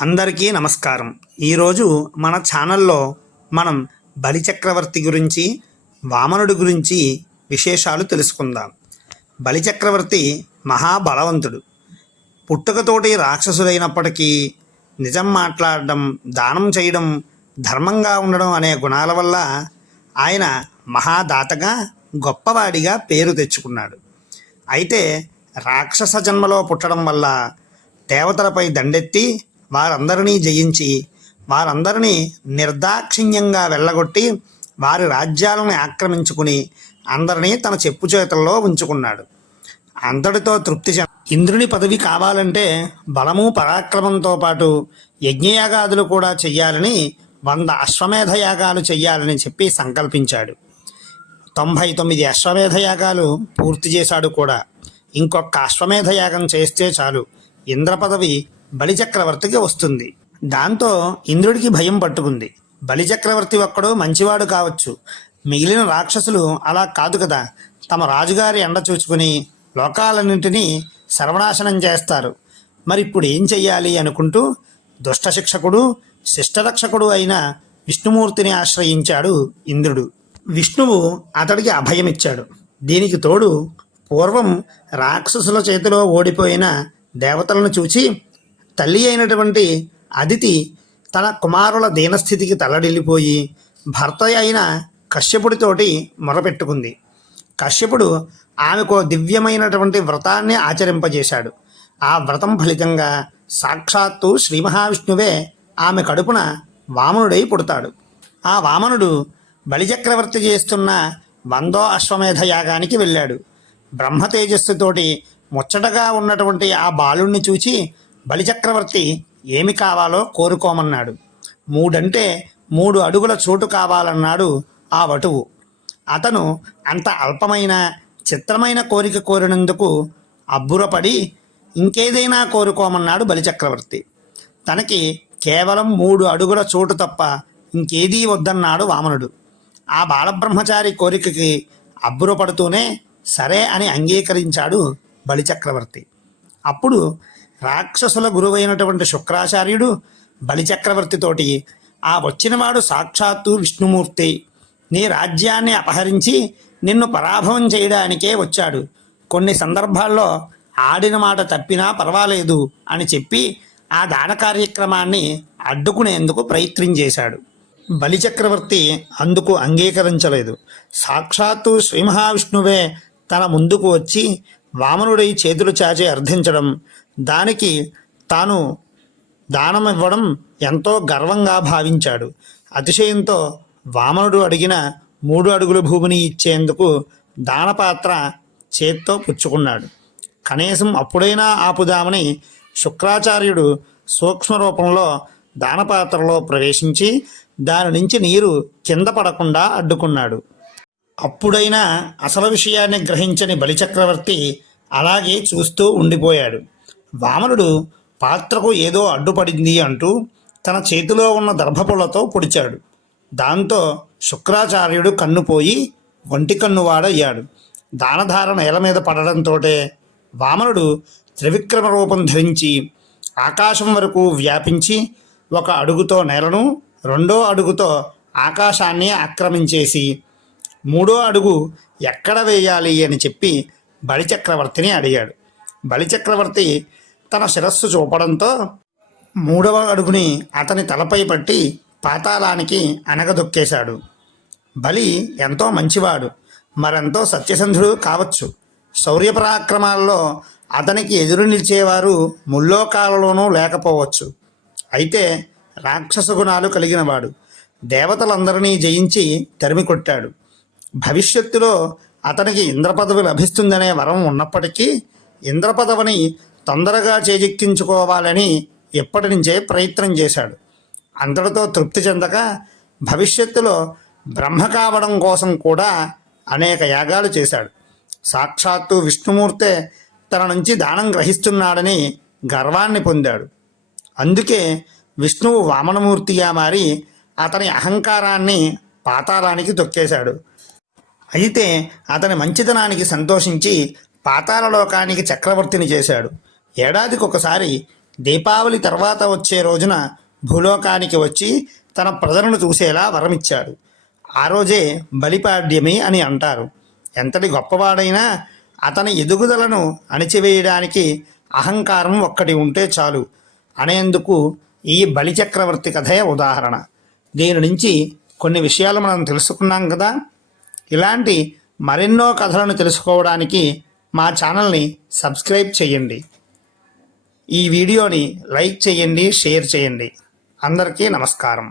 అందరికీ నమస్కారం. ఈరోజు మన ఛానల్లో మనం బలిచక్రవర్తి గురించి వామనుడి గురించి విశేషాలు తెలుసుకుందాం. బలిచక్రవర్తి మహాబలవంతుడు. పుట్టుకతోటి రాక్షసుడైనప్పటికీ నిజం మాట్లాడడం దానం చేయడం ధర్మంగా ఉండడం అనే గుణాల వల్ల ఆయన మహాదాతగా గొప్పవాడిగా పేరు తెచ్చుకున్నాడు. అయితే రాక్షస జన్మలో పుట్టడం వల్ల దేవతలపై దండెత్తి వారందరినీ జయించి వారందరినీ నిర్దాక్షిణ్యంగా వెళ్ళగొట్టి వారి రాజ్యాలను ఆక్రమించుకుని అందరినీ తన చెప్పు చేతుల్లో ఉంచుకున్నాడు. అంతటితో తృప్తి చెంద ఇంద్రుని పదవి కావాలంటే బలము పరాక్రమంతో పాటు యజ్ఞయాగాదులు కూడా చెయ్యాలని వంద అశ్వమేధ యాగాలు చెయ్యాలని చెప్పి సంకల్పించాడు. తొంభై తొమ్మిది అశ్వమేధ యాగాలు పూర్తి చేశాడు కూడా. ఇంకొక అశ్వమేధ యాగం చేస్తే చాలు. ఇంద్ర పదవి బలిచక్రవర్తికి వస్తుంది. దాంతో ఇంద్రుడికి భయం పట్టుకుంది. బలిచక్రవర్తి ఒక్కడు మంచివాడు కావచ్చు. మిగిలిన రాక్షసులు అలా కాదు కదా. తమ రాజుగారి ఎండ చూచుకుని లోకాలన్నింటినీ సర్వనాశనం చేస్తారు. మరి ఇప్పుడు ఏం చెయ్యాలి అనుకుంటూ దుష్ట శిక్షకుడు శిష్టరక్షకుడు అయిన విష్ణుమూర్తిని ఆశ్రయించాడు ఇంద్రుడు. విష్ణువు అతడికి అభయమిచ్చాడు. దీనికి తోడు పూర్వం రాక్షసుల చేతిలో ఓడిపోయిన దేవతలను చూచి తల్లి అయినటువంటి అదితి తన కుమారుల దీనస్థితికి తల్లడిల్లిపోయి భర్త అయిన కశ్యపుడితోటి మొరపెట్టుకుంది. కశ్యపుడు ఆమెకు దివ్యమైనటువంటి వ్రతాన్ని ఆచరింపజేశాడు. ఆ వ్రతం ఫలితంగా సాక్షాత్తు శ్రీ మహావిష్ణువే ఆమె కడుపున వామనుడై పుడతాడు. ఆ వామనుడు బలిచక్రవర్తి చేస్తున్న వందో అశ్వమేధ యాగానికి వెళ్ళాడు. బ్రహ్మ తేజస్సుతోటి ముచ్చటగా ఉన్నటువంటి ఆ బాలుణ్ణి చూచి బలిచక్రవర్తి ఏమి కావాలో కోరుకోమన్నాడు. మూడంటే మూడు అడుగుల చోటు కావాలన్నాడు ఆ వటువు. అతను అంత అల్పమైన చిత్రమైన కోరిక కోరినందుకు అబ్బురపడి ఇంకేదైనా కోరుకోమన్నాడు బలిచక్రవర్తి. తనకి కేవలం మూడు అడుగుల చోటు తప్ప ఇంకేదీ వద్దన్నాడు వామనుడు. ఆ బాలబ్రహ్మచారి కోరికకి అబ్బురపడుతూనే సరే అని అంగీకరించాడు బలిచక్రవర్తి. అప్పుడు రాక్షసుల గురువైనటువంటి శుక్రాచార్యుడు బలిచక్రవర్తితోటి ఆ వచ్చినవాడు సాక్షాత్తు విష్ణుమూర్తి. నీ రాజ్యాన్ని అపహరించి నిన్ను పరాభవం చేయడానికే వచ్చాడు. కొన్ని సందర్భాల్లో ఆడిన మాట తప్పినా పర్వాలేదు అని చెప్పి ఆ దాన కార్యక్రమాన్ని అడ్డుకునేందుకు ప్రయత్నం చేశాడు. బలిచక్రవర్తి అందుకు అంగీకరించలేదు. సాక్షాత్తు శ్రీ మహావిష్ణువే తన ముందుకు వచ్చి వామనుడై చేతులు చాచి అర్థించడం దానికి తాను దానం ఇవ్వడం ఎంతో గర్వంగా భావించాడు. అతిశయంతో వామనుడు అడిగిన మూడు అడుగుల భూమిని ఇచ్చేందుకు దానపాత్ర చేత్తో పుచ్చుకున్నాడు. కనీసం అప్పుడైనా ఆపుదామని శుక్రాచార్యుడు సూక్ష్మ రూపంలో దానపాత్రలో ప్రవేశించి దాని నుంచి నీరు కింద పడకుండా అడ్డుకున్నాడు. అప్పుడైనా అసలు విషయాన్ని గ్రహించని బలిచక్రవర్తి అలాగే చూస్తూ ఉండిపోయాడు. వామనుడు పాత్రకు ఏదో అడ్డుపడింది అంటూ తన చేతిలో ఉన్న దర్భపులతో పొడిచాడు. దాంతో శుక్రాచార్యుడు కన్నుపోయి ఒంటి కన్నువాడయ్యాడు దానధార నేల మీద పడడంతోటే వామనుడు త్రివిక్రమ రూపం ధరించి ఆకాశం వరకు వ్యాపించి ఒక అడుగుతో నేలను రెండో అడుగుతో ఆకాశాన్ని ఆక్రమించేసి మూడో అడుగు ఎక్కడ వేయాలి అని చెప్పి బలిచక్రవర్తిని అడిగాడు. బలిచక్రవర్తి తన శిరస్సు చూపడంతో మూడవ అడుగుని అతని తలపై పట్టి పాతాళానికి అనగదొక్కేశాడు బలి ఎంతో మంచివాడు మరెంతో సత్యసంధుడు కావచ్చు. శౌర్యపరాక్రమాల్లో అతనికి ఎదురు నిలిచేవారు ముల్లోకాలలోనూ లేకపోవచ్చు. అయితే రాక్షస గుణాలు కలిగినవాడు దేవతలందరినీ జయించి తరిమి కొట్టాడు భవిష్యత్తులో అతనికి ఇంద్రపదవి లభిస్తుందనే వరం ఉన్నప్పటికీ ఇంద్రపదవిని తొందరగా చేజిక్కించుకోవాలని ఎప్పటి నుంచే ప్రయత్నం చేశాడు. అంతటితో తృప్తి చెందక భవిష్యత్తులో బ్రహ్మ కావడం కోసం కూడా అనేక యాగాలు చేశాడు. సాక్షాత్తు విష్ణుమూర్తే తన నుంచి దానం గ్రహిస్తున్నాడని గర్వాన్ని పొందాడు. అందుకే విష్ణువు వామనమూర్తిగా మారి అతని అహంకారాన్ని పాతాళానికి తొక్కేశాడు. అయితే అతని మంచితనానికి సంతోషించి పాతాళలోకానికి చక్రవర్తిని చేశాడు. ఏడాదికి ఒకసారి దీపావళి తర్వాత వచ్చే రోజున భూలోకానికి వచ్చి తన ప్రజలను చూసేలా వరమిచ్చాడు. ఆ రోజే బలిపాడ్యమి అని అంటారు. ఎంతటి గొప్పవాడైనా అతని ఎదుగుదలను అణిచివేయడానికి అహంకారం ఒక్కటి ఉంటే చాలు. అనేందుకు ఈ బలిచక్రవర్తి కథే ఉదాహరణ. దీని నుంచి కొన్ని విషయాలు మనం తెలుసుకున్నాం కదా. ఇలాంటి మరెన్నో కథలను తెలుసుకోవడానికి మా ఛానల్ని సబ్స్క్రైబ్ చేయండి. ఈ వీడియోని లైక్ చేయండి షేర్ చేయండి. అందరికీ నమస్కారం.